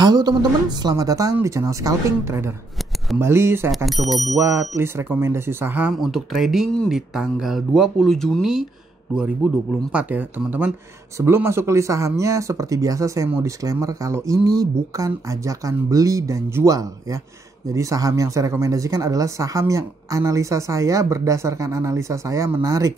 Halo teman-teman, selamat datang di channel Scalping Trader. Kembali saya akan coba buat list rekomendasi saham untuk trading di tanggal 20 Juni 2024 ya teman-teman. Sebelum masuk ke list sahamnya, seperti biasa saya mau disclaimer kalau ini bukan ajakan beli dan jual ya. Jadi saham yang saya rekomendasikan adalah saham yang analisa saya berdasarkan analisa saya menarik.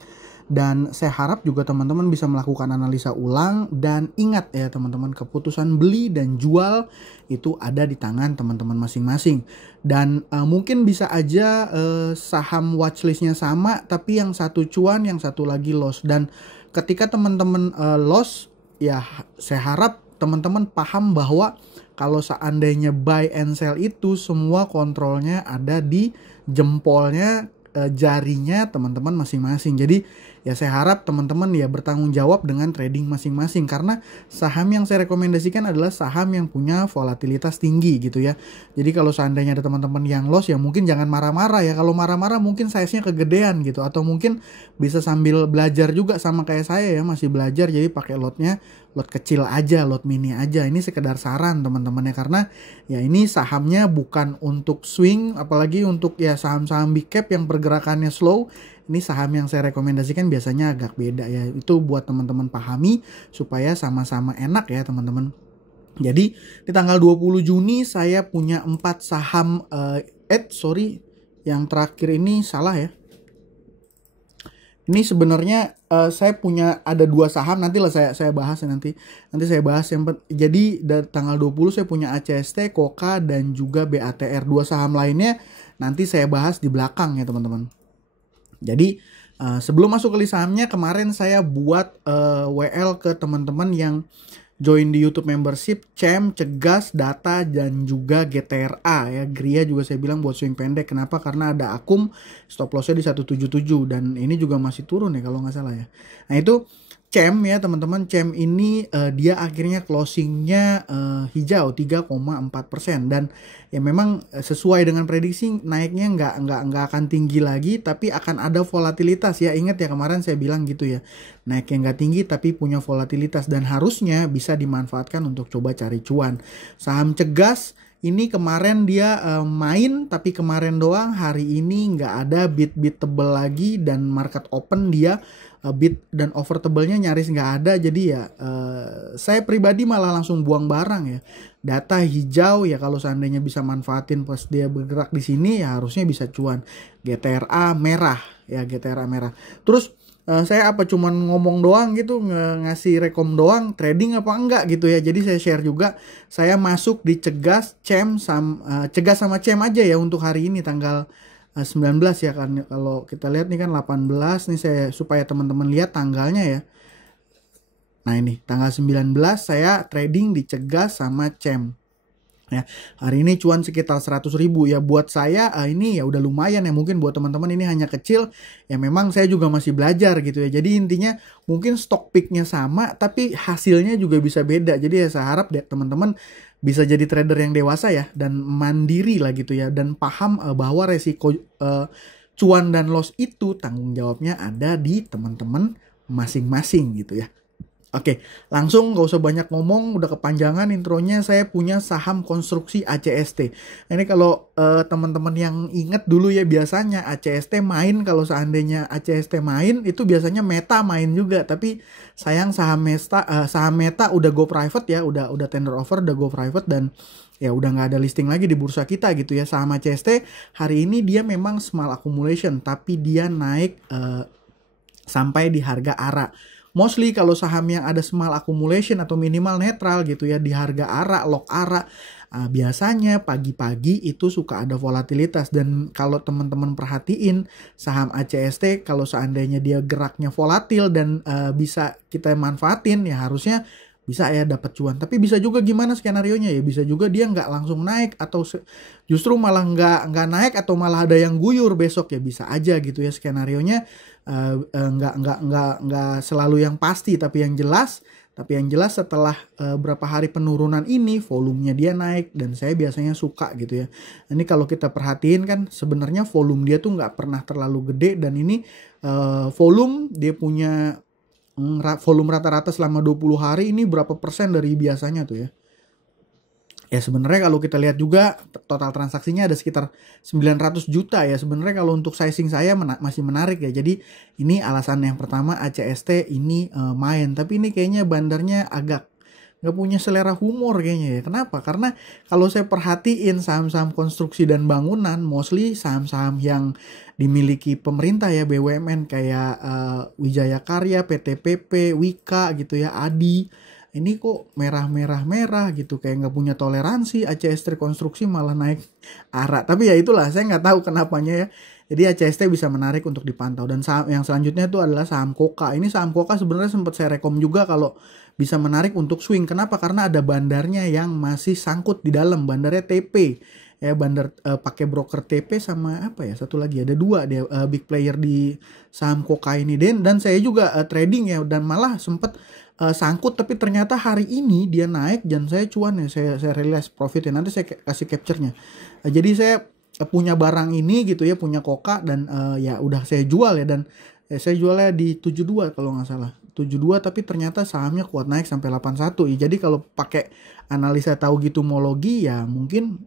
Dan saya harap juga teman-teman bisa melakukan analisa ulang. Dan ingat ya teman-teman, keputusan beli dan jual itu ada di tangan teman-teman masing-masing. Dan mungkin bisa aja saham watchlistnya sama, tapi yang satu cuan, yang satu lagi loss. Dan ketika teman-teman loss, ya saya harap teman-teman paham bahwa kalau seandainya buy and sell itu semua kontrolnya ada di jempolnya, jarinya teman-teman masing-masing. Jadi ya saya harap teman-teman ya bertanggung jawab dengan trading masing-masing, karena saham yang saya rekomendasikan adalah saham yang punya volatilitas tinggi gitu ya. Jadi kalau seandainya ada teman-teman yang loss ya mungkin jangan marah-marah ya. Kalau marah-marah mungkin size-nya kegedean gitu, atau mungkin bisa sambil belajar juga sama kayak saya ya, masih belajar jadi pakai lotnya lot kecil aja, lot mini aja. Ini sekedar saran teman-teman ya, karena ya ini sahamnya bukan untuk swing, apalagi untuk ya saham-saham big cap yang pergerakannya slow. Ini saham yang saya rekomendasikan biasanya agak beda ya. Itu buat teman-teman pahami supaya sama-sama enak ya teman-teman. Jadi di tanggal 20 Juni saya punya 4 saham yang terakhir ini salah ya. Ini sebenarnya saya punya ada 2 saham, nantilah saya bahas ya, nanti saya bahas yang jadi dari tanggal 20 saya punya ACST, KOKA dan juga BATR. 2 saham lainnya nanti saya bahas di belakang ya teman-teman. Jadi sebelum masuk ke list sahamnya, kemarin saya buat WL ke teman-teman yang join di YouTube membership, CEM, Cegas, Data, dan juga GTRA ya. GRIA juga saya bilang buat swing pendek. Kenapa? Karena ada akum, stop lossnya di 177 dan ini juga masih turun ya kalau nggak salah ya. Nah itu CEM ya teman-teman. CEM ini dia akhirnya closingnya hijau 3,4% dan ya memang sesuai dengan prediksi naiknya nggak akan tinggi lagi, tapi akan ada volatilitas ya. Ingat ya kemarin saya bilang gitu ya, naiknya nggak tinggi tapi punya volatilitas dan harusnya bisa dimanfaatkan untuk coba cari cuan. Saham Cegas ini kemarin dia main, tapi kemarin doang, hari ini nggak ada bid tebel lagi dan market open dia bid dan over tebelnya nyaris nggak ada. Jadi ya saya pribadi malah langsung buang barang ya. Data hijau ya, kalau seandainya bisa manfaatin pas dia bergerak di sini ya harusnya bisa cuan. GTRA merah ya, GTRA merah. Terus saya apa cuman ngomong doang gitu, ngasih rekom doang, trading apa enggak gitu ya. Jadi saya share juga, saya masuk di Cegas, CEM, Cegas sama CEM aja ya untuk hari ini tanggal 19 ya kan. Kalau kita lihat nih kan 18 nih, saya supaya teman-teman lihat tanggalnya ya. Nah ini tanggal 19 saya trading di Cegas sama CEM. Ya, hari ini cuan sekitar 100.000 ya. Buat saya ini ya udah lumayan ya. Mungkin buat teman-teman ini hanya kecil ya, memang saya juga masih belajar gitu ya. Jadi intinya mungkin stock picknya sama tapi hasilnya juga bisa beda. Jadi ya saya harap deh teman-teman bisa jadi trader yang dewasa ya, dan mandiri lah gitu ya, dan paham bahwa resiko cuan dan loss itu tanggung jawabnya ada di teman-teman masing-masing gitu ya. Oke, langsung gak usah banyak ngomong, udah kepanjangan intronya. Saya punya saham konstruksi ACST. Ini kalau teman-teman yang ingat dulu ya, biasanya ACST main, kalau seandainya ACST main itu biasanya Meta main juga. Tapi sayang saham Meta udah go private ya, udah tender offer, udah go private, dan ya udah nggak ada listing lagi di bursa kita gitu ya. Saham ACST hari ini dia memang small accumulation, tapi dia naik sampai di harga ARA. Mostly kalau saham yang ada small accumulation atau minimal netral gitu ya di harga ARA, lock ARA, biasanya pagi-pagi itu suka ada volatilitas. Dan kalau teman-teman perhatiin saham ACST, kalau seandainya dia geraknya volatil dan bisa kita manfaatin ya harusnya bisa ya dapat cuan. Tapi bisa juga gimana skenarionya ya, bisa juga dia nggak langsung naik, atau justru malah nggak naik, atau malah ada yang guyur besok ya, bisa aja gitu ya skenarionya. Nggak selalu yang pasti, tapi yang jelas setelah berapa hari penurunan ini volumenya dia naik, dan saya biasanya suka gitu ya. Ini kalau kita perhatiin kan sebenarnya volume dia tuh nggak pernah terlalu gede, dan ini volume dia punya volume rata-rata selama 20 hari ini berapa persen dari biasanya tuh ya. Ya sebenarnya kalau kita lihat juga total transaksinya ada sekitar 900 juta ya. Sebenarnya kalau untuk sizing saya masih menarik ya. Jadi ini alasan yang pertama ACST ini main. Tapi ini kayaknya bandarnya agak nggak punya selera humor kayaknya ya. Kenapa? Karena kalau saya perhatiin saham-saham konstruksi dan bangunan, mostly saham-saham yang dimiliki pemerintah ya, BUMN kayak Wijaya Karya, PT PP, Wika gitu ya, Adi. Ini kok merah-merah gitu, kayak nggak punya toleransi. ACST konstruksi malah naik arah. Tapi ya itulah, saya nggak tahu kenapanya ya. Jadi ACST bisa menarik untuk dipantau. Dan saham yang selanjutnya itu adalah saham Koka. Ini saham Koka sebenarnya sempat saya rekom juga kalau bisa menarik untuk swing. Kenapa? Karena ada bandarnya yang masih sangkut di dalam. Bandarnya TP. Ya, bandar pakai broker TP sama apa ya? Satu lagi ada dua dia big player di saham Koka ini. Dan saya juga trading ya, dan malah sempat sangkut, tapi ternyata hari ini dia naik dan saya cuan ya, saya realize profit ya, nanti saya kasih capture-nya. Jadi saya punya barang ini gitu ya, punya Koka, dan ya udah saya jual ya, dan saya jualnya di 72 kalau nggak salah 72, tapi ternyata sahamnya kuat naik sampai 81 ya. Jadi kalau pakai analisa tahu gitu mologi ya mungkin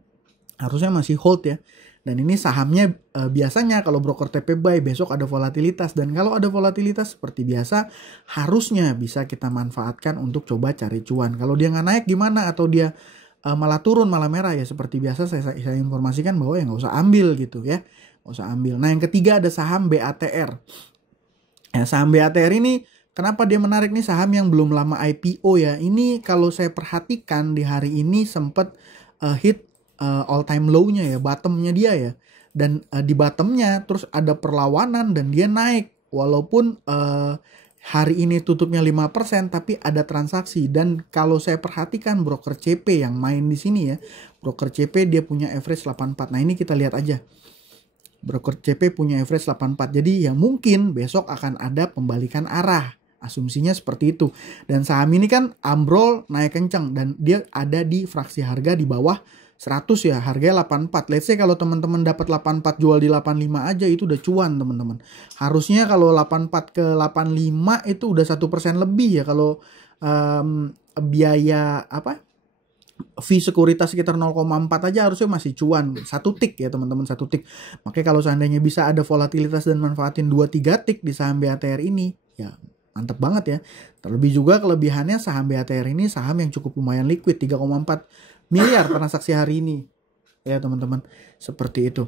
harusnya masih hold ya. Dan ini sahamnya biasanya kalau broker TP buy besok ada volatilitas, dan kalau ada volatilitas seperti biasa harusnya bisa kita manfaatkan untuk coba cari cuan. Kalau dia nggak naik gimana, atau dia malah turun malah merah ya, seperti biasa saya informasikan bahwa ya nggak usah ambil gitu ya, nggak usah ambil. Nah yang ketiga ada saham BATR. Ya, saham BATR ini kenapa dia menarik nih, saham yang belum lama IPO ya. Ini kalau saya perhatikan di hari ini sempat hit all time low-nya ya, bottom-nya dia ya. Dan di bottom-nya terus ada perlawanan dan dia naik. Walaupun hari ini tutupnya 5%, tapi ada transaksi. Dan kalau saya perhatikan broker CP yang main di sini ya, broker CP dia punya average 84. Nah ini kita lihat aja. Broker CP punya average 84. Jadi ya mungkin besok akan ada pembalikan arah. Asumsinya seperti itu. Dan saham ini kan ambrol naik kencang, dan dia ada di fraksi harga di bawah 100 ya, harganya 84. Let's say kalau teman-teman dapat 84 jual di 85 aja itu udah cuan teman-teman. Harusnya kalau 84 ke 85 itu udah 1% lebih ya, kalau biaya apa? Fee sekuritas sekitar 0,4 aja harusnya masih cuan. Satu tik ya teman-teman, satu tik. Makanya kalau seandainya bisa ada volatilitas dan manfaatin 2-3 tik di saham BATR ini, ya mantap banget ya. Terlebih juga kelebihannya saham BATR ini saham yang cukup lumayan liquid, 3,4 miliar transaksi hari ini. Ya teman-teman, seperti itu.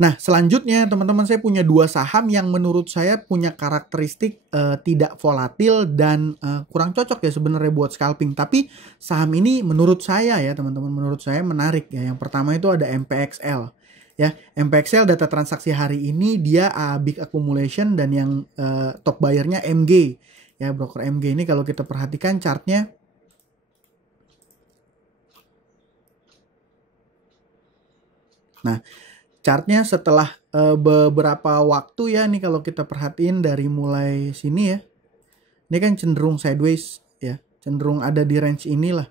Nah selanjutnya teman-teman, saya punya dua saham yang menurut saya punya karakteristik tidak volatil dan kurang cocok ya sebenarnya buat scalping. Tapi saham ini menurut saya ya teman-teman, menurut saya menarik ya. Yang pertama itu ada MPXL. Ya, MPXL data transaksi hari ini dia big accumulation, dan yang top buyer-nya MG. Ya, broker MG ini kalau kita perhatikan chartnya, nah chartnya setelah beberapa waktu ya, nih kalau kita perhatiin dari mulai sini ya, ini kan cenderung sideways ya, cenderung ada di range inilah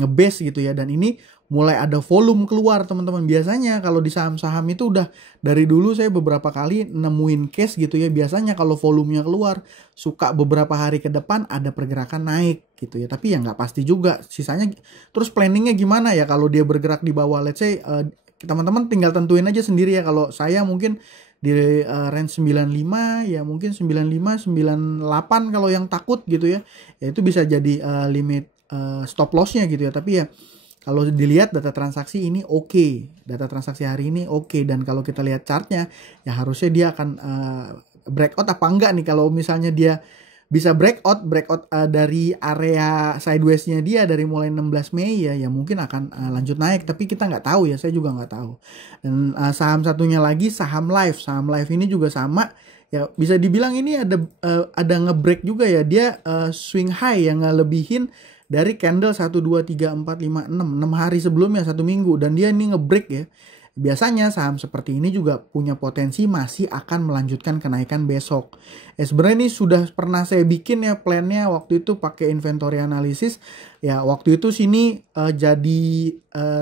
ngebase gitu ya. Dan ini mulai ada volume keluar teman-teman. Biasanya kalau di saham-saham itu udah dari dulu saya beberapa kali nemuin case gitu ya, biasanya kalau volumenya keluar suka beberapa hari ke depan ada pergerakan naik gitu ya, tapi ya nggak pasti juga sisanya. Terus planningnya gimana ya kalau dia bergerak di bawah, let's say teman-teman tinggal tentuin aja sendiri ya. Kalau saya mungkin di range 95 ya, mungkin 95 98 kalau yang takut gitu ya, ya itu bisa jadi limit stop lossnya gitu ya. Tapi ya kalau dilihat data transaksi ini oke, data transaksi hari ini oke. Dan kalau kita lihat chartnya ya harusnya dia akan breakout apa enggak nih. Kalau misalnya dia bisa breakout dari area sideways-nya dia dari mulai 16 Mei ya mungkin akan lanjut naik, tapi kita nggak tahu ya, saya juga nggak tahu. Dan saham satunya lagi saham Life ini juga sama ya, bisa dibilang ini ada nge-break juga ya, dia swing high yang ngelebihin dari candle 1 2 3 4 5 6 hari sebelumnya, 1 minggu, dan dia ini nge-break ya. Biasanya saham seperti ini juga punya potensi masih akan melanjutkan kenaikan besok. Sebenarnya ini sudah pernah saya bikin ya plannya waktu itu pakai inventory analysis. Ya waktu itu sini jadi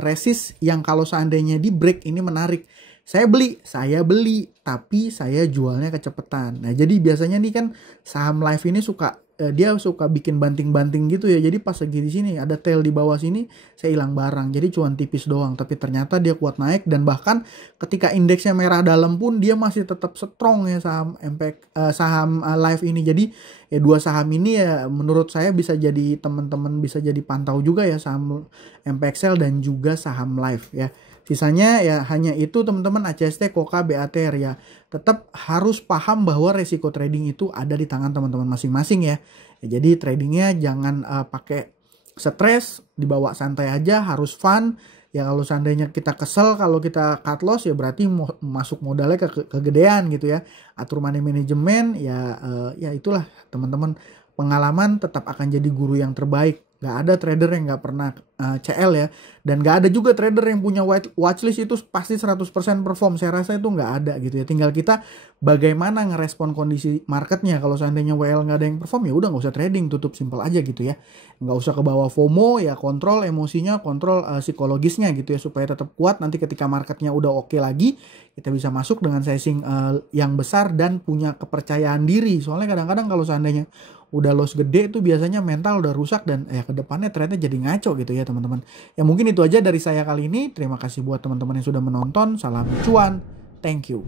resist yang kalau seandainya di break ini menarik. Saya beli, tapi saya jualnya kecepatan. Nah jadi biasanya nih kan saham Life ini suka dia suka bikin banting-banting gitu ya. Jadi pas lagi di sini ada tail di bawah sini, saya hilang barang. Jadi cuman tipis doang, tapi ternyata dia kuat naik, dan bahkan ketika indeksnya merah dalam pun dia masih tetap strong ya saham Live ini. Jadi ya dua saham ini ya menurut saya bisa jadi teman-teman bisa jadi pantau juga ya, saham MPXL dan juga saham Live ya. Sisanya ya hanya itu teman-teman, ACST, KOKA, BATR ya. Tetap harus paham bahwa resiko trading itu ada di tangan teman-teman masing-masing ya. Jadi tradingnya jangan pakai stres, dibawa santai aja, harus fun. Ya kalau seandainya kita kesel kalau kita cut loss ya berarti masuk modalnya kegedean gitu ya. Atur money management ya, ya itulah teman-teman, pengalaman tetap akan jadi guru yang terbaik. Gak ada trader yang gak pernah CL ya. Dan gak ada juga trader yang punya watchlist itu pasti 100% perform. Saya rasa itu gak ada gitu ya. Tinggal kita bagaimana ngerespon kondisi marketnya. Kalau seandainya WL gak ada yang perform ya udah gak usah trading, tutup, simple aja gitu ya. Gak usah kebawa FOMO ya, kontrol emosinya, kontrol psikologisnya gitu ya. Supaya tetap kuat nanti ketika marketnya udah oke lagi, kita bisa masuk dengan sizing yang besar dan punya kepercayaan diri. Soalnya kadang-kadang kalau seandainya udah loss gede itu biasanya mental udah rusak, dan ya kedepannya trendnya jadi ngaco gitu ya teman-teman. Ya mungkin itu aja dari saya kali ini. Terima kasih buat teman-teman yang sudah menonton. Salam cuan. Thank you.